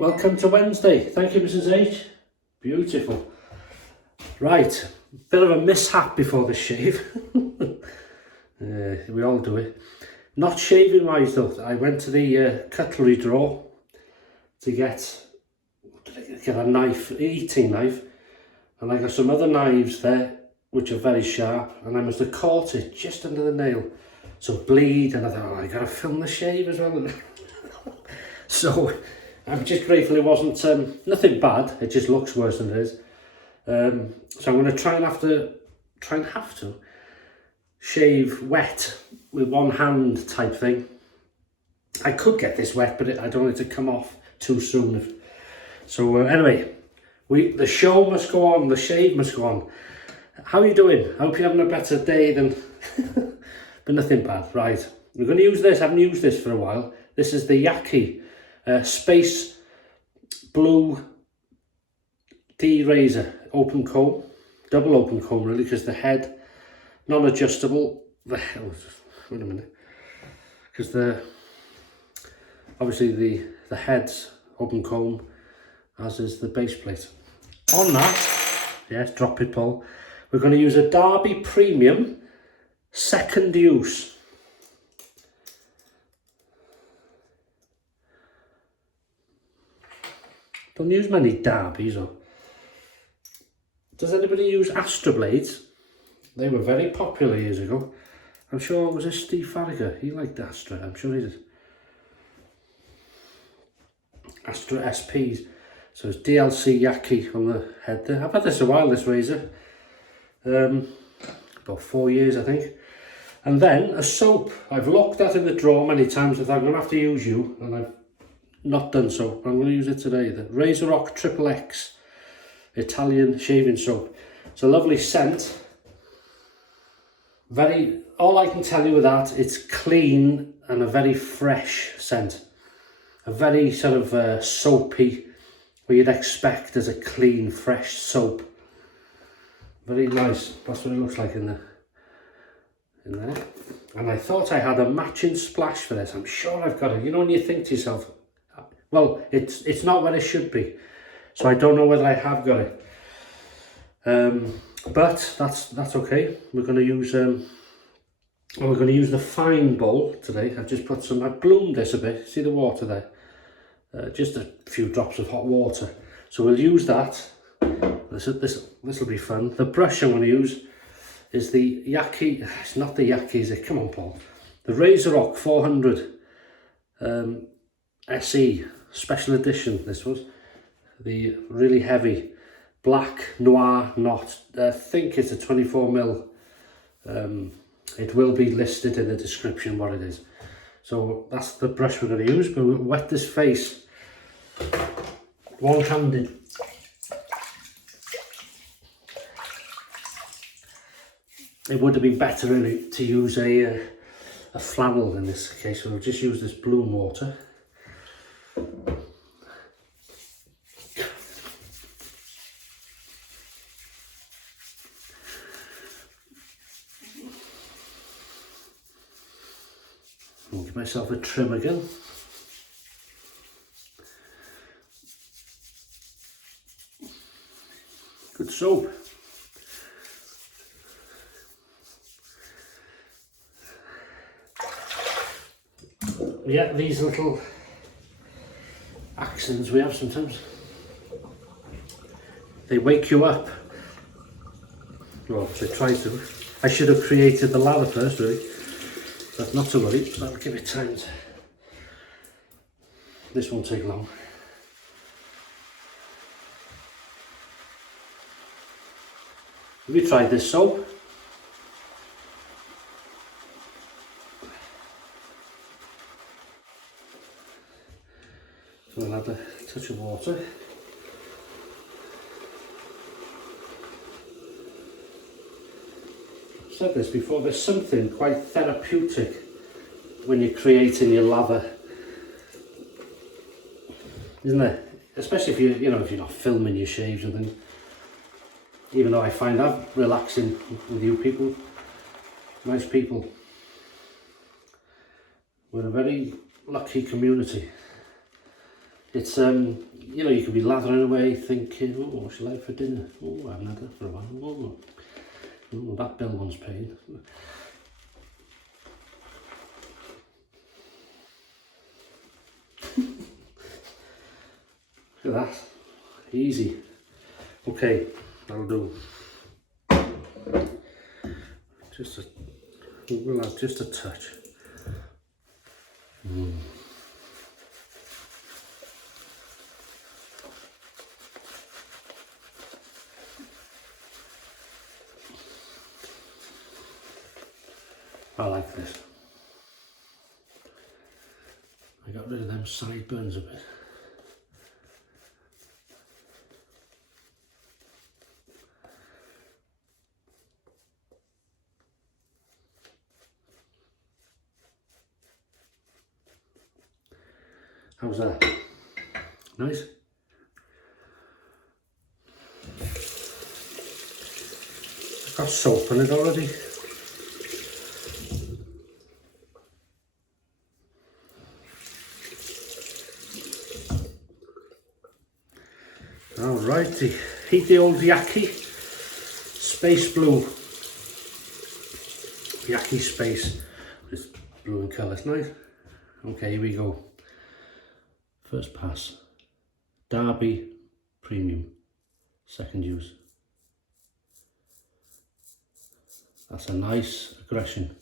Welcome to Wednesday. Thank you, Mrs. H. Beautiful. Right, bit of a mishap before the shave. We all do it. Not shaving wise though. I went to the cutlery drawer to get a knife, an eating knife, and I got some other knives there which are very sharp, and I must have caught it just under the nail, so bleed. And I thought, oh, I gotta film the shave as well. So I'm just grateful it wasn't nothing bad. It just looks worse than it is. So I'm going to try and have to shave wet with one hand type thing. I could get this wet, but I don't want it to come off too soon. So anyway, the show must go on, the shave must go on. How are you doing? I hope you're having a better day than, but nothing bad. Right, we're going to use this. I haven't used this for a while. This is the Yaqi Space Blue D-Razor open comb, double open comb really, because the head non-adjustable. Wait a minute, because obviously the head's open comb, as is the base plate. On that, yes, drop it, Paul. We're going to use a Derby Premium second use. Don't use many Derbys. Or does anybody use Astra blades? They were very popular years ago. I'm sure it was a Steve Farragher. He liked Astra. I'm sure he did. Astra SPs. So it's DLC Yaqi on the head there. I've had this a while, this razor. About 4 years, I think. And then a soap. I've looked at in the drawer many times. I thought I'm going to have to use you, and I've not done so. I'm going to use it today. The Razorock XXX Italian shaving soap. It's a lovely scent. All I can tell you with that, it's clean and a very fresh scent. A very sort of soapy, what you'd expect as a clean, fresh soap. Very nice. That's what it looks like in there. And I thought I had a matching splash for this. I'm sure I've got it. You know when you think to yourself, well, it's not where it should be. So I don't know whether I have got it. But that's okay. We're going to use the fine bowl today. I've just put I bloomed this a bit. See the water there? Just a few drops of hot water. So we'll use that. This will be fun. The brush I'm going to use is the Yaqi. It's not the Yaqi, is it? Come on, Paul. The Razorock 400 SE special edition. This was the really heavy black noir knot. I think it's a 24mm. It will be listed in the description what it is. So that's the brush we're going to use. But we'll wet this face one-handed. It would have been better really to use a flannel in this case. So we'll just use this bloom water. I'll give myself a trim again. Good soap. Yeah, these little accents we have sometimes, they wake you up. Well, they try to. I should have created the lather first really, but not to worry, I'll give it time. This won't take long. Have you tried this soap? So I'll add a touch of water. I've said this before, there's something quite therapeutic when you're creating your lather, isn't there? Especially if if you're not filming your shaves and things. Even though I find that relaxing with you people, nice people. We're a very lucky community. It's you know, you could be lathering away thinking, oh, what should I have for dinner? Oh, I haven't had that for a while. Oh, that bill one's paying. Look at that, easy. Okay, that'll do. We'll have just a touch. I like this. I got rid of them sideburns a bit. How's that? Nice? I've got soap in it already. Alrighty, heat the old Yaqi Space Blue. Yaqi Space. It's blue in colour, it's nice. Okay, here we go. First pass. Derby Premium. Second use. That's a nice aggression.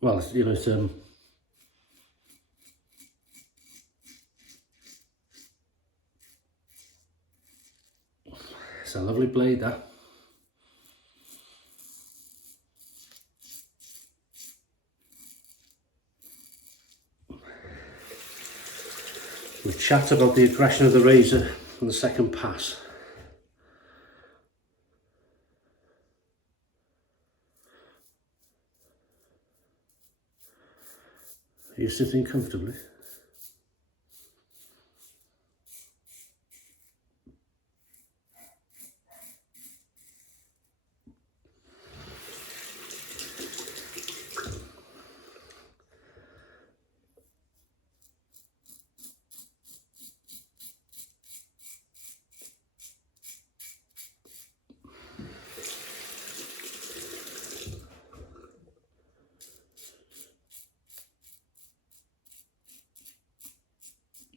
Well, it's, you know, it's a lovely blade, that. We chat about the aggression of the razor on the second pass. Are you sitting comfortably?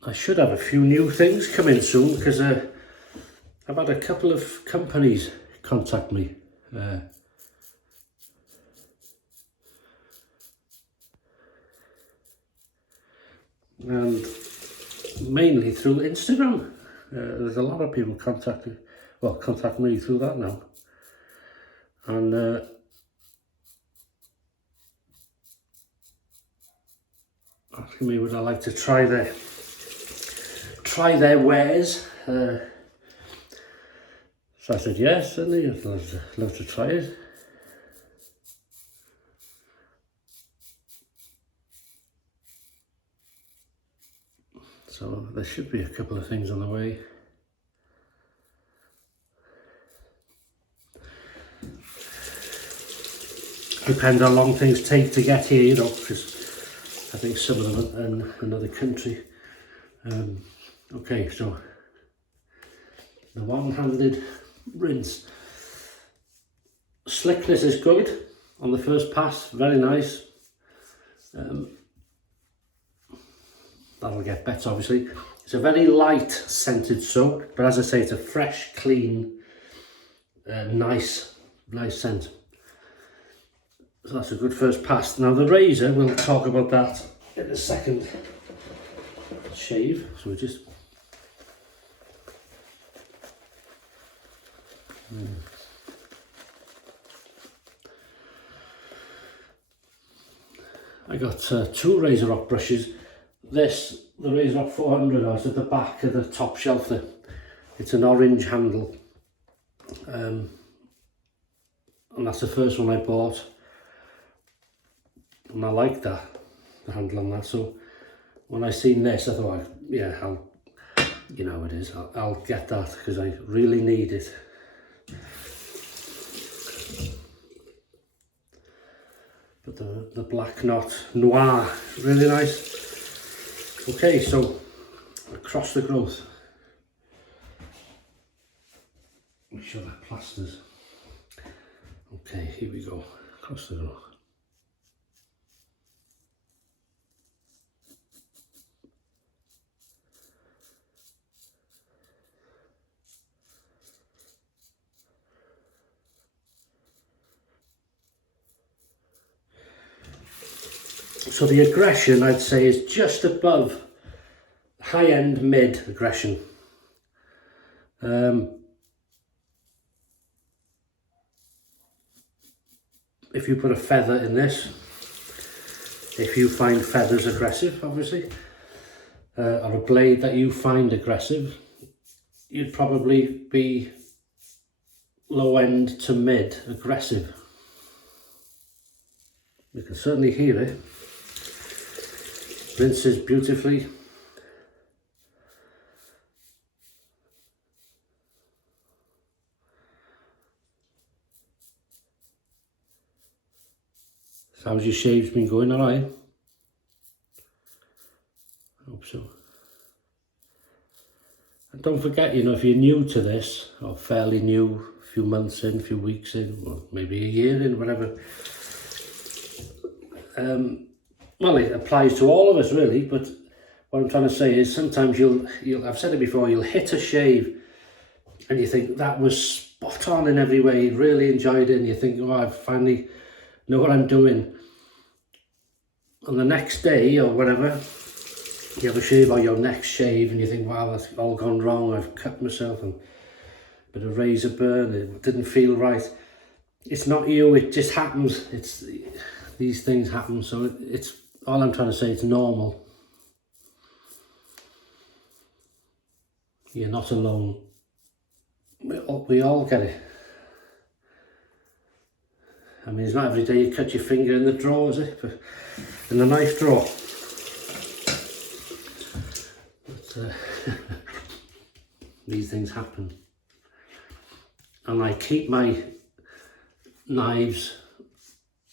I should have a few new things coming soon because I've had a couple of companies contact me. And mainly through Instagram. There's a lot of people contact me through that now. And asking me would I like to try their wares. So I said yes, certainly, I'd love to try it. So there should be a couple of things on the way. Depends how long things take to get here, you know, because I think some of them are in another country. Okay, so the one-handed rinse. Slickness is good on the first pass, very nice. That'll get better, obviously. It's a very light scented soap, but as I say, it's a fresh, clean, nice scent. So that's a good first pass. Now the razor, we'll talk about that in the second shave. So we just I got two Razorock brushes. This, the Razorock 400, is at the back of the top shelf there. It's an orange handle, and that's the first one I bought, and I like that, the handle on that. So when I seen this, I thought, yeah, you know how it is, I'll get that because I really need it. But the black knot noir, really nice. Okay, so across the growth. Make sure that plasters. Okay, here we go, across the growth. So the aggression, I'd say, is just above high-end mid aggression. If you put a feather in this, if you find feathers aggressive, obviously, or a blade that you find aggressive, you'd probably be low-end to mid aggressive. You can certainly hear it. Rinses beautifully. So how's your shaves been going, alright? I hope so. And don't forget, you know, if you're new to this, or fairly new, a few months in, a few weeks in, or maybe a year in, whatever, well, it applies to all of us really, but what I'm trying to say is sometimes you'll I've said it before, you'll hit a shave and you think that was spot on in every way, you really enjoyed it, and you think, oh, I finally know what I'm doing. On the next day or whatever, you have a shave or your next shave and you think, wow, that's all gone wrong, I've cut myself and a bit of razor burn, it didn't feel right. It's not you, it just happens. These things happen, so it's all I'm trying to say, it's normal. You're not alone. We all get it. I mean, it's not every day you cut your finger in the drawer, is it? In the knife drawer. But, these things happen. And I keep my knives,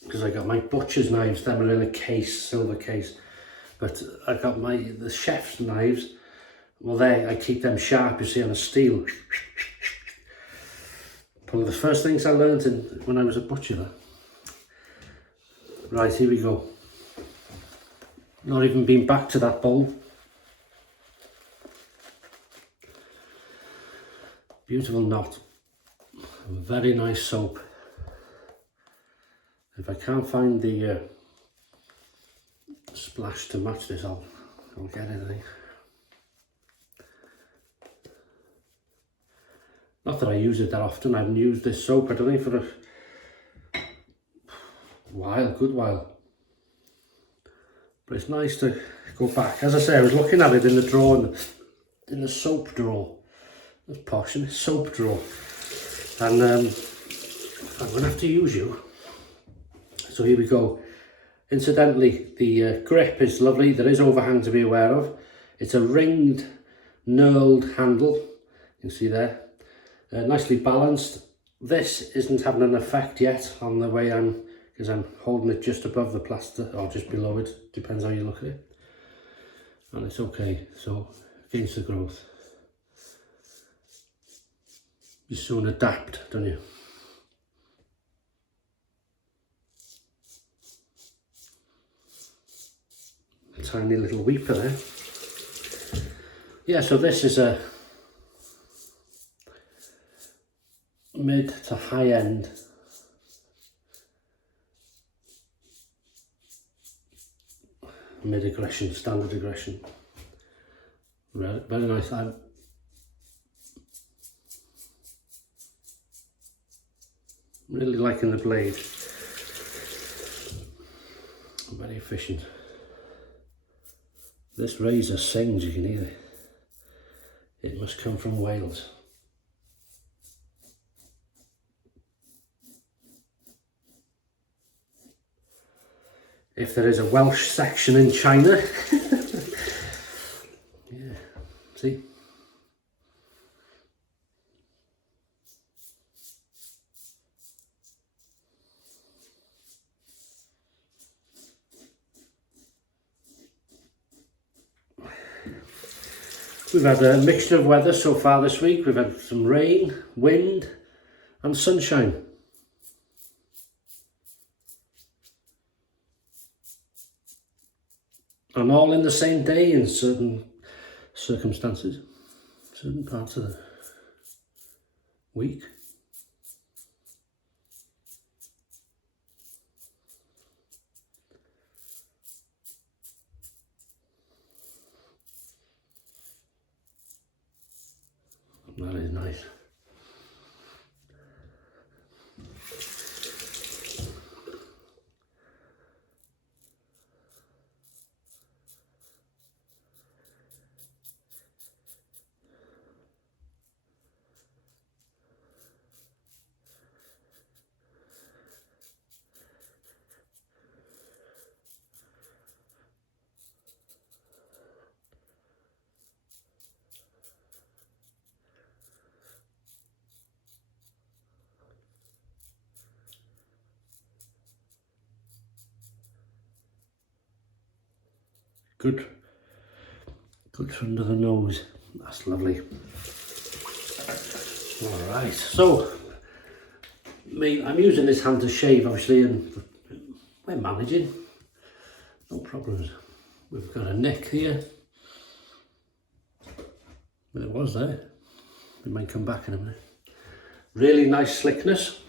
because I got my butcher's knives, them are in a case, silver case. But I got the chef's knives, well I keep them sharp, you see, on a steel. One of the first things I learned when I was a butcher. Right, here we go. Not even been back to that bowl. Beautiful knot. Very nice soap. If I can't find the splash to match this, I'll get it, I think. Not that I use it that often, I haven't used this soap, I don't think, for a while, good while. But it's nice to go back. As I say, I was looking at it in the drawer, in the soap drawer. That's posh, isn't it? Soap drawer. And I'm going to have to use you. So here we go. Incidentally, the grip is lovely. There is overhang to be aware of. It's a ringed, knurled handle. You can see there. Nicely balanced. This isn't having an effect yet on the way because I'm holding it just above the plaster or just below it. Depends how you look at it. And it's okay. So against the growth. You soon adapt, don't you? Tiny little weeper there. Yeah, so this is a mid to high end mid aggression, standard aggression. Very nice. I'm really liking the blade. Very efficient. This razor sings, you can hear it. It must come from Wales. If there is a Welsh section in China. Yeah, see? We've had a mixture of weather so far this week. We've had some rain, wind and sunshine. And all in the same day in certain circumstances, certain parts of the week. That is nice. Good under the nose. That's lovely. All right, so I'm using this hand to shave, obviously, and we're managing. No problems. We've got a neck here. Well, it was there. We might come back in a minute. Really nice slickness.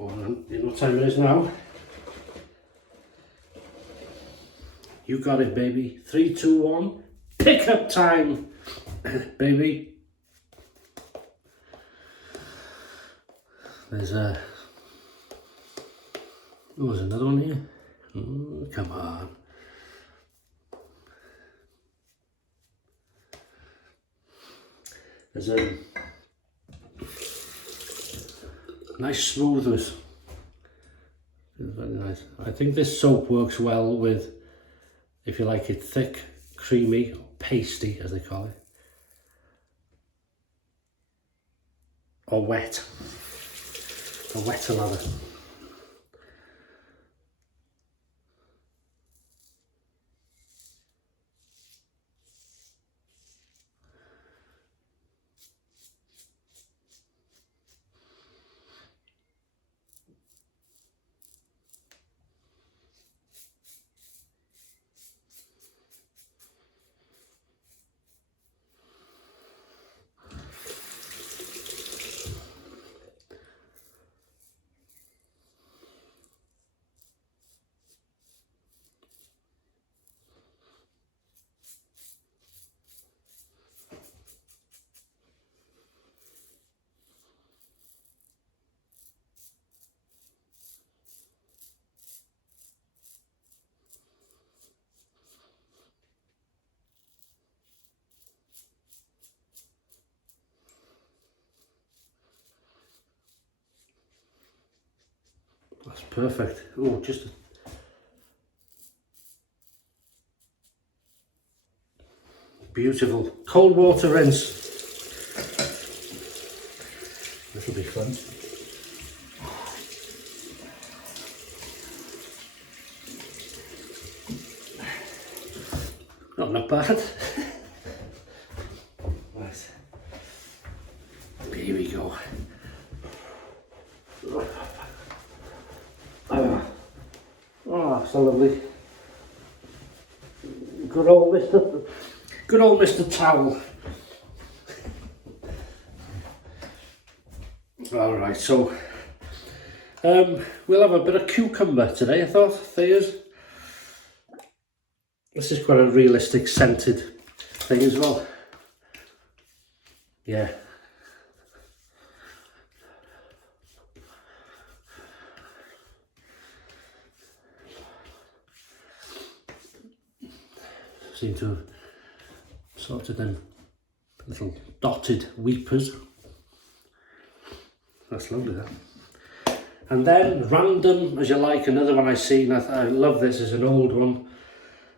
Oh, you know what time it is now? You got it, baby. 3, 2, 1. Pickup time, baby. There's another one here. Oh, come on. There's a nice smoothness. It's very nice. I think this soap works well with, if you like it thick, creamy, or pasty as they call it, or wet, a wetter lather. That's perfect. Oh, just beautiful. Cold water rinse. This will be fun. Oh, not bad. Right. Here we go. Oh, so lovely. Good old Mr. Towel. All right, so we'll have a bit of cucumber today, I thought. This is quite a realistic scented thing as well. Yeah. Seem to have sorted them little dotted weepers. That's lovely, that. And then random as you like, another one I seen. I love this. It's an old one.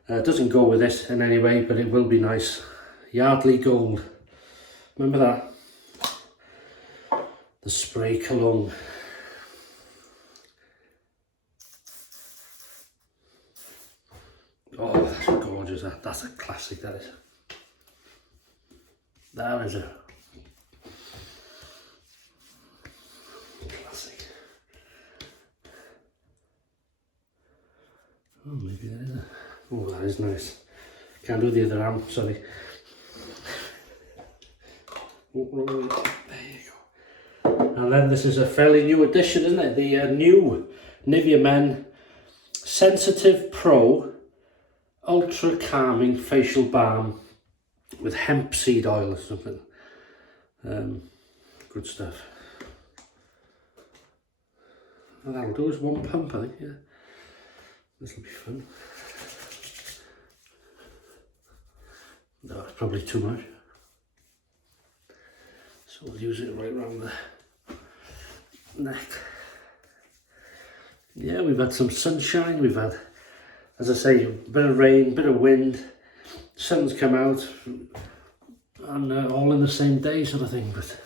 It doesn't go with this in any way, but it will be nice. Yardley Gold. Remember that? The spray Cologne. Oh, that's gorgeous. That's a classic, that is. That is a classic. Oh, maybe that is a... Oh, that is nice. Can't do the other arm, sorry. Oh, there you go. And then this is a fairly new addition, isn't it? The new Nivea Men Sensitive Pro Ultra Calming Facial Balm with hemp seed oil or something. Good stuff. And that'll do is one pump, I think, yeah. This will be fun. No, it's probably too much. So we'll use it right around the neck. Yeah, we've had some sunshine, we've had, as I say, a bit of rain, bit of wind, sun's come out, and all in the same day sort of thing, but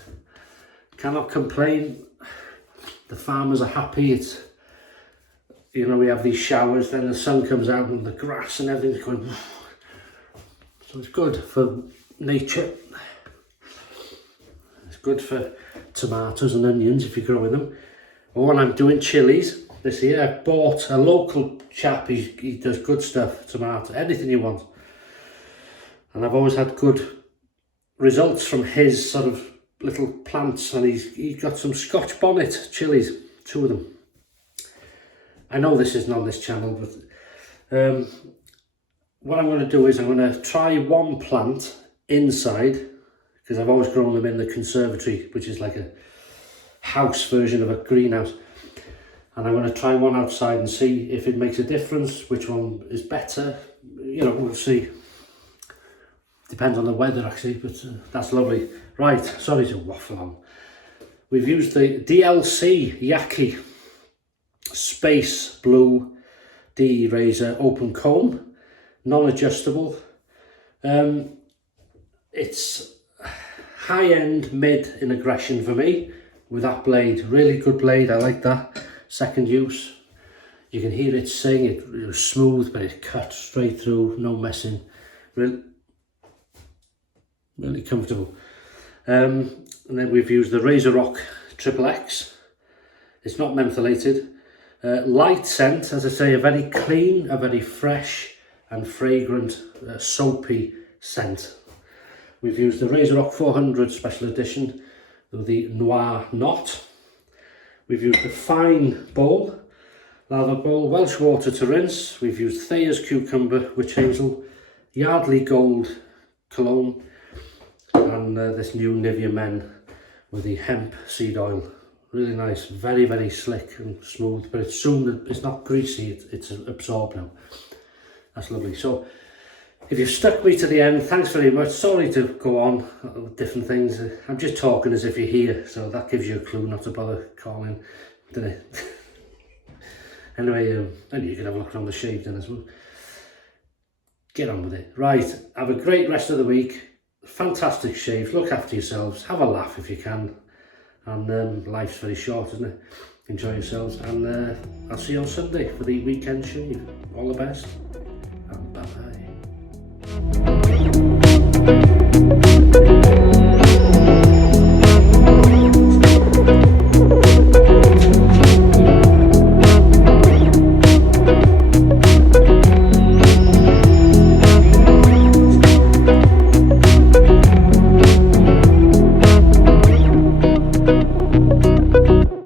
cannot complain. The farmers are happy. It's, you know, we have these showers, then the sun comes out and the grass and everything's going, so it's good for nature. It's good for tomatoes and onions if you're growing them. Or when I'm doing chilies this year, I bought a local chap, he does good stuff, tomato, anything you want. And I've always had good results from his sort of little plants, and he's got some Scotch bonnet chilies, 2 of them. I know this isn't on this channel, but what I'm going to do is I'm going to try one plant inside, because I've always grown them in the conservatory, which is like a house version of a greenhouse. And I'm going to try one outside and see if it makes a difference, which one is better. You know, we'll see. Depends on the weather actually, but that's lovely. Right, sorry to waffle on. We've used the DLC Yaqi Space Blue D-Razor Open Comb, non-adjustable. It's high-end mid in aggression for me with that blade. Really good blade, I like that. Second use, you can hear it sing. It was smooth, but it cut straight through, no messing. Really comfortable. And then we've used the Razorock XXX. It's not mentholated. Light scent, as I say, a very clean, a very fresh and fragrant, soapy scent. We've used the Razorock 400 Special Edition with the Noir Knot. We've used the Fine Bowl, Lather Bowl, Welsh Water to rinse. We've used Thayer's Cucumber, Witch Hazel, Yardley Gold Cologne, and this new Nivea Men with the hemp seed oil. Really nice, very, very slick and smooth, but it's not greasy, it's absorbed now. That's lovely. So if you've stuck me to the end, thanks very much. Sorry to go on with different things. I'm just talking as if you're here, so that gives you a clue not to bother calling, doesn't it? Anyway, and you can have a look around the shave then as well. Get on with it. Right, have a great rest of the week. Fantastic shaves. Look after yourselves. Have a laugh if you can. And life's very short, isn't it? Enjoy yourselves. And I'll see you on Sunday for the weekend shave. All the best. And bye-bye.